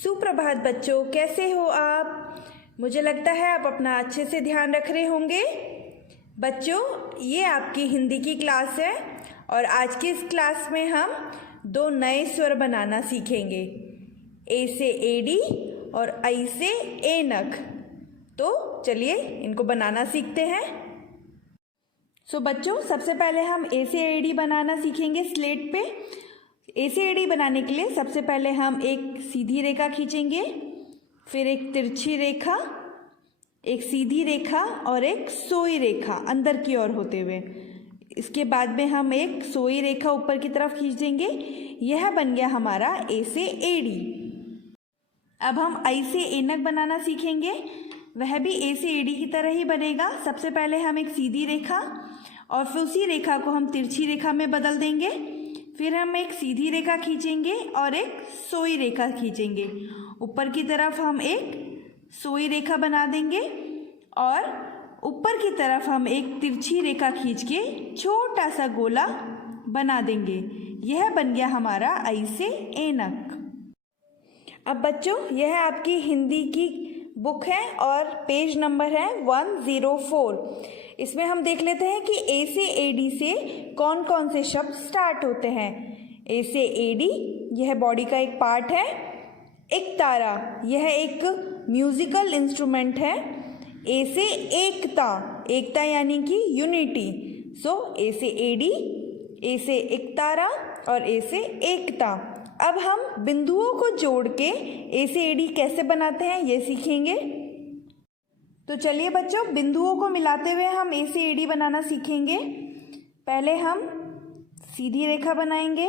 सुप्रभात बच्चों, कैसे हो आप? मुझे लगता है आप अपना अच्छे से ध्यान रख रहे होंगे। बच्चों, ये आपकी हिंदी की क्लास है और आज की इस क्लास में हम दो नए स्वर बनाना सीखेंगे, ए से एडी और आई से ऐनक। तो चलिए इनको बनाना सीखते हैं। बच्चों, सबसे पहले हम ए से एडी बनाना सीखेंगे स्लेट पे। ए से एडी बनाने के लिए सबसे पहले हम एक सीधी रेखा खींचेंगे, फिर एक तिरछी रेखा, एक सीधी रेखा और एक सोई रेखा अंदर की ओर होते हुए। इसके बाद में हम एक सोई रेखा ऊपर की तरफ खींच देंगे। यह बन गया हमारा ए से एडी। अब हम आई से ऐनक बनाना सीखेंगे। वह भी ए से एडी की तरह ही बनेगा। सबसे पहले हम एक सीधी रेखा और फिर उसी रेखा को हम तिरछी रेखा में बदल देंगे। फिर हम एक सीधी रेखा खींचेंगे और एक सोई रेखा खींचेंगे। ऊपर की तरफ हम एक सोई रेखा बना देंगे और ऊपर की तरफ हम एक तिरछी रेखा खींच के छोटा सा गोला बना देंगे। यह बन गया हमारा आई से ऐनक। अब बच्चों, यह आपकी हिंदी की बुक है और पेज नंबर है 104। इसमें हम देख लेते हैं कि ए से एडी से कौन कौन से शब्द स्टार्ट होते हैं। ए से एडी, यह बॉडी का एक पार्ट है। एकतारा, यह एक म्यूजिकल इंस्ट्रूमेंट है। ए से एकता, एकता यानी कि यूनिटी। ए से एडी, ए से एकतारा और ए से एकता। अब हम बिंदुओं को जोड़ के ए से एडी कैसे बनाते हैं ये सीखेंगे। तो चलिए बच्चों, बिंदुओं को मिलाते हुए हम ए से एडी बनाना सीखेंगे। पहले हम सीधी रेखा बनाएंगे,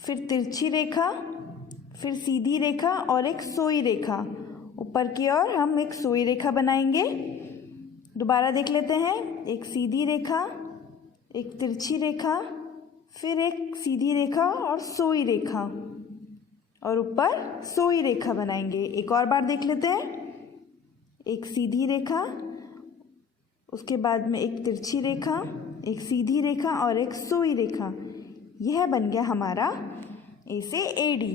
फिर तिरछी रेखा, फिर सीधी रेखा और एक सोई रेखा। ऊपर की ओर हम एक सोई रेखा बनाएंगे। दोबारा देख लेते हैं। एक सीधी रेखा, एक तिरछी रेखा, फिर एक सीधी रेखा और सोई रेखा और ऊपर सोई रेखा बनाएंगे। एक और बार देख लेते हैं। एक सीधी रेखा, उसके बाद में एक तिरछी रेखा, एक सीधी रेखा और एक सोई रेखा। यह बन गया हमारा ए से एडी।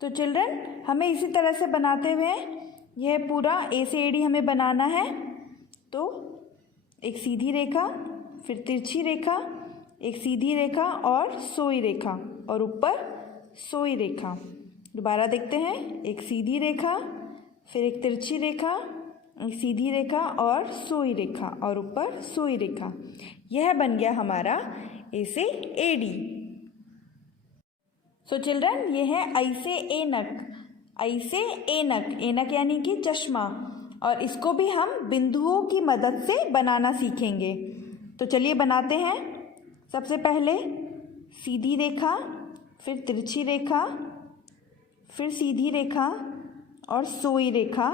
तो चिल्ड्रन, हमें इसी तरह से बनाते हुए यह पूरा ए से एडी हमें बनाना है। तो एक सीधी रेखा, फिर तिरछी रेखा, एक सीधी रेखा और सोई रेखा और ऊपर सोई रेखा। दोबारा देखते हैं। एक सीधी रेखा, फिर एक तिरछी रेखा, एक सीधी रेखा और सोई रेखा और ऊपर सोई रेखा। यह बन गया हमारा ए से एडी। चिल्ड्रन, ये है आई से ऐनक। आई से ऐनक, ऐनक यानी कि चश्मा, और इसको भी हम बिंदुओं की मदद से बनाना सीखेंगे। तो चलिए बनाते हैं। सबसे पहले सीधी रेखा, फिर तिरछी रेखा, फिर सीधी रेखा और सोई रेखा,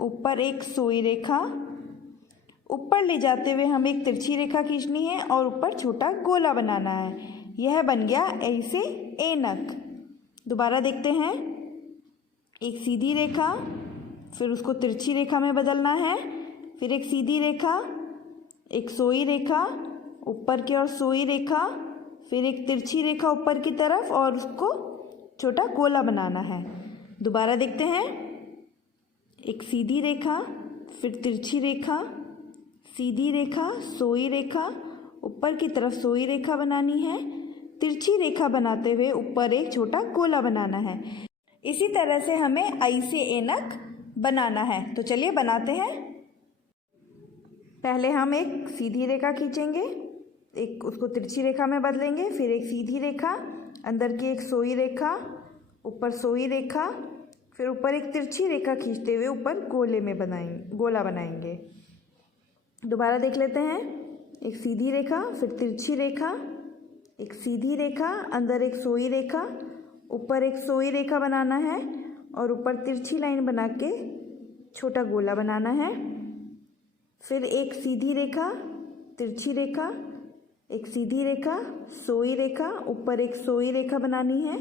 ऊपर एक सोई रेखा। ऊपर ले जाते हुए हम एक तिरछी रेखा खींचनी है और ऊपर छोटा गोला बनाना है। यह बन गया ए से ऐनक। दोबारा देखते हैं। एक सीधी रेखा, फिर उसको तिरछी रेखा में बदलना है, फिर एक सीधी रेखा, एक सोई रेखा, ऊपर की ओर सोई रेखा, फिर एक तिरछी रेखा ऊपर की तरफ और उसको छोटा गोला बनाना है। दोबारा देखते हैं। एक सीधी रेखा, फिर तिरछी रेखा, सीधी रेखा, सोई रेखा, ऊपर की तरफ सोई रेखा बनानी है, तिरछी रेखा बनाते हुए ऊपर एक छोटा गोला बनाना है। इसी तरह से हमें आई से ऐनक बनाना है। तो चलिए बनाते हैं। पहले हम एक सीधी रेखा खींचेंगे, एक उसको तिरछी रेखा में बदलेंगे, फिर एक सीधी रेखा, अंदर की एक सोई रेखा, ऊपर सोई रेखा, फिर ऊपर एक तिरछी रेखा खींचते हुए ऊपर गोला बनाएंगे। दोबारा देख लेते हैं। एक सीधी रेखा, फिर तिरछी रेखा, एक सीधी रेखा, अंदर एक सोई रेखा, ऊपर एक सोई रेखा बनाना है और ऊपर तिरछी लाइन बना के छोटा गोला बनाना है। फिर एक सीधी रेखा, तिरछी रेखा, एक सीधी रेखा, सोई रेखा, ऊपर एक सोई रेखा बनानी है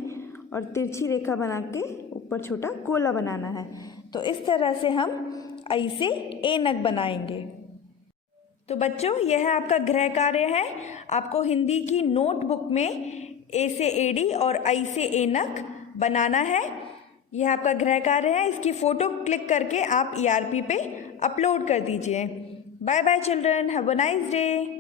और तिरछी रेखा बना के ऊपर छोटा गोला बनाना है। तो इस तरह से हम आई से ऐनक बनाएंगे। तो बच्चों, यह आपका गृह कार्य है। आपको हिंदी की नोटबुक में ए से एडी और आई से ऐनक बनाना है। यह आपका गृह कार्य है, इसकी फ़ोटो क्लिक करके आप ERP पे अपलोड कर दीजिए। Bye bye children, have a nice day.